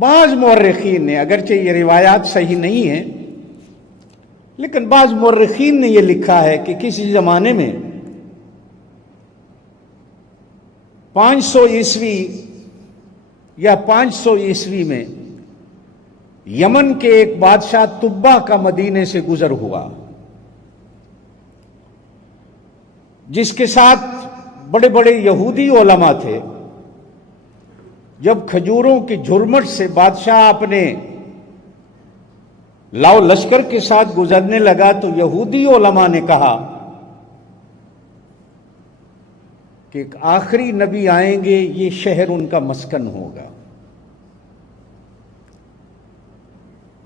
بعض مورخین نے، اگرچہ یہ روایات صحیح نہیں ہیں، لیکن بعض مورخین نے یہ لکھا ہے کہ کسی زمانے میں 500 عیسوی یا 500 عیسوی میں یمن کے ایک بادشاہ تبا کا مدینے سے گزر ہوا، جس کے ساتھ بڑے بڑے یہودی علماء تھے۔ جب کھجوروں کی جھرمٹ سے بادشاہ اپنے لاؤ لشکر کے ساتھ گزرنے لگا تو یہودی علماء نے کہا کہ ایک آخری نبی آئیں گے، یہ شہر ان کا مسکن ہوگا۔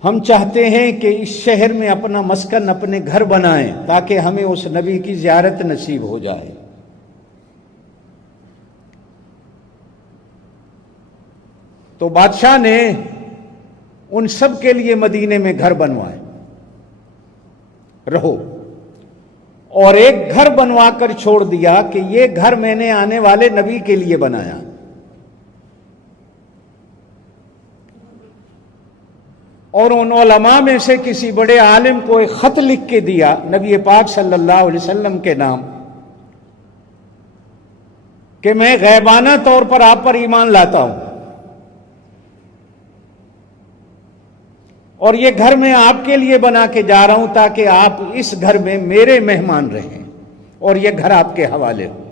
ہم چاہتے ہیں کہ اس شہر میں اپنا مسکن، اپنے گھر بنائیں تاکہ ہمیں اس نبی کی زیارت نصیب ہو جائے۔ تو بادشاہ نے ان سب کے لیے مدینے میں گھر بنوائے، رہو، اور ایک گھر بنوا کر چھوڑ دیا کہ یہ گھر میں نے آنے والے نبی کے لیے بنایا۔ اور ان علماء میں سے کسی بڑے عالم کو ایک خط لکھ کے دیا نبی پاک صلی اللہ علیہ وسلم کے نام کہ میں غیبانہ طور پر آپ پر ایمان لاتا ہوں، اور یہ گھر میں آپ کے لیے بنا کے جا رہا ہوں تاکہ آپ اس گھر میں میرے مہمان رہیں اور یہ گھر آپ کے حوالے ہو۔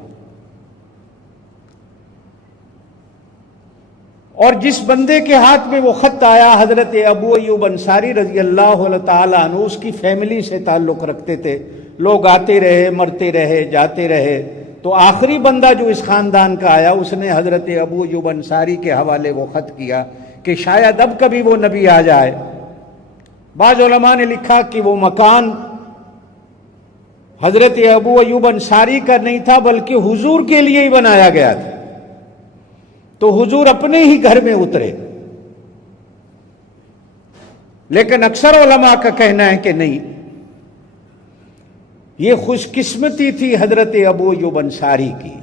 اور جس بندے کے ہاتھ میں وہ خط آیا، حضرت ابو ایوب انصاری رضی اللہ تعالیٰ عنہ اس کی فیملی سے تعلق رکھتے تھے، لوگ آتے رہے، مرتے رہے، جاتے رہے، تو آخری بندہ جو اس خاندان کا آیا اس نے حضرت ابو ایوب انصاری کے حوالے وہ خط کیا کہ شاید اب کبھی وہ نبی آ جائے۔ بعض علماء نے لکھا کہ وہ مکان حضرت ابو ایوب انصاری کا نہیں تھا بلکہ حضور کے لیے ہی بنایا گیا تھا، تو حضور اپنے ہی گھر میں اترے۔ لیکن اکثر علماء کا کہنا ہے کہ نہیں، یہ خوش قسمتی تھی حضرت ابو ایوب انصاری کی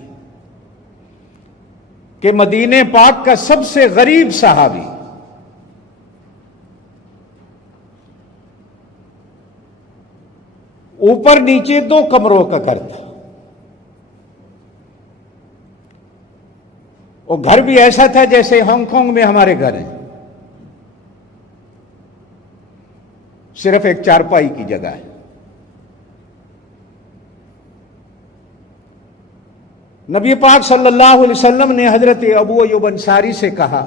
کہ مدینہ پاک کا سب سے غریب صحابی، اوپر نیچے 2 کمروں کا گھر تھا، وہ گھر بھی ایسا تھا جیسے ہانگ کانگ میں ہمارے گھر ہیں، صرف ایک چارپائی کی جگہ ہے۔ نبی پاک صلی اللہ علیہ وسلم نے حضرت ابو ایوب انصاری سے کہا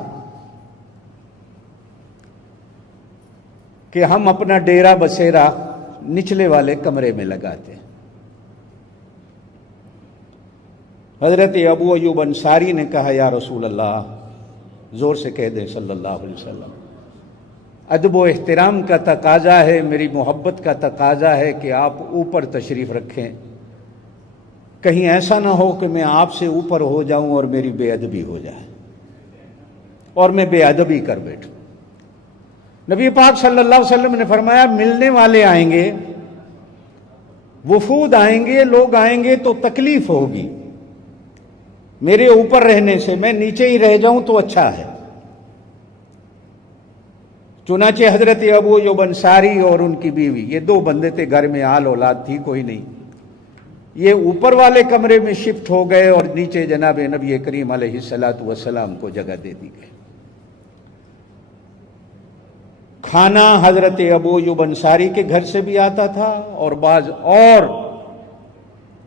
کہ ہم اپنا ڈیرا بسیرا نچلے والے کمرے میں لگاتے ہیں۔ حضرت ابو ایوب انصاری نے کہا یا رسول اللہ، زور سے کہہ دیں صلی اللہ علیہ وسلم، ادب و احترام کا تقاضا ہے، میری محبت کا تقاضا ہے کہ آپ اوپر تشریف رکھیں، کہیں ایسا نہ ہو کہ میں آپ سے اوپر ہو جاؤں اور میری بے ادبی ہو جائے اور میں بے ادبی کر بیٹھوں۔ نبی پاک صلی اللہ علیہ وسلم نے فرمایا ملنے والے آئیں گے، وفود آئیں گے، لوگ آئیں گے تو تکلیف ہوگی میرے اوپر رہنے سے، میں نیچے ہی رہ جاؤں تو اچھا ہے۔ چنانچہ حضرت ابو ایوب انصاری اور ان کی بیوی، یہ 2 بندے تھے، گھر میں آل اولاد تھی کوئی نہیں، یہ اوپر والے کمرے میں شفٹ ہو گئے اور نیچے جناب نبی کریم علیہ السلام کو جگہ دے دی گئی۔ کھانا حضرت ابو ایوب انصاری کے گھر سے بھی آتا تھا اور بعض اور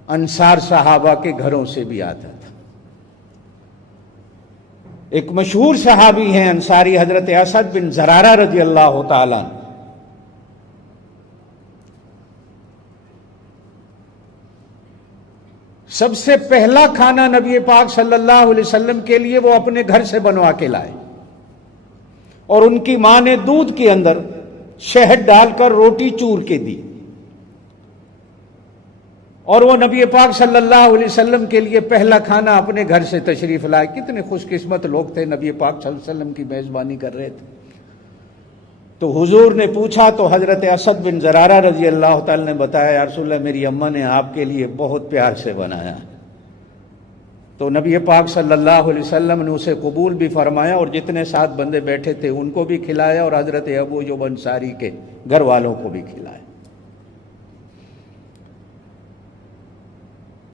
انصار صحابہ کے گھروں سے بھی آتا تھا۔ ایک مشہور صحابی ہیں انصاری حضرت اسد بن زرارہ رضی اللہ تعالیٰ عنہ، سب سے پہلا کھانا نبی پاک صلی اللہ علیہ وسلم کے لیے وہ اپنے گھر سے بنوا کے لائے، اور ان کی ماں نے دودھ کے اندر شہد ڈال کر روٹی چور کے دی، اور وہ نبی پاک صلی اللہ علیہ وسلم کے لیے پہلا کھانا اپنے گھر سے تشریف لائے۔ کتنے خوش قسمت لوگ تھے، نبی پاک صلی اللہ علیہ وسلم کی میزبانی کر رہے تھے۔ تو حضور نے پوچھا تو حضرت اسد بن زرارہ رضی اللہ تعالی نے بتایا یا رسول اللہ، میری اماں نے آپ کے لیے بہت پیار سے بنایا، تو نبی پاک صلی اللہ علیہ وسلم نے اسے قبول بھی فرمایا اور جتنے ساتھ بندے بیٹھے تھے ان کو بھی کھلایا اور حضرت ابو ایوب انصاری کے گھر والوں کو بھی کھلایا۔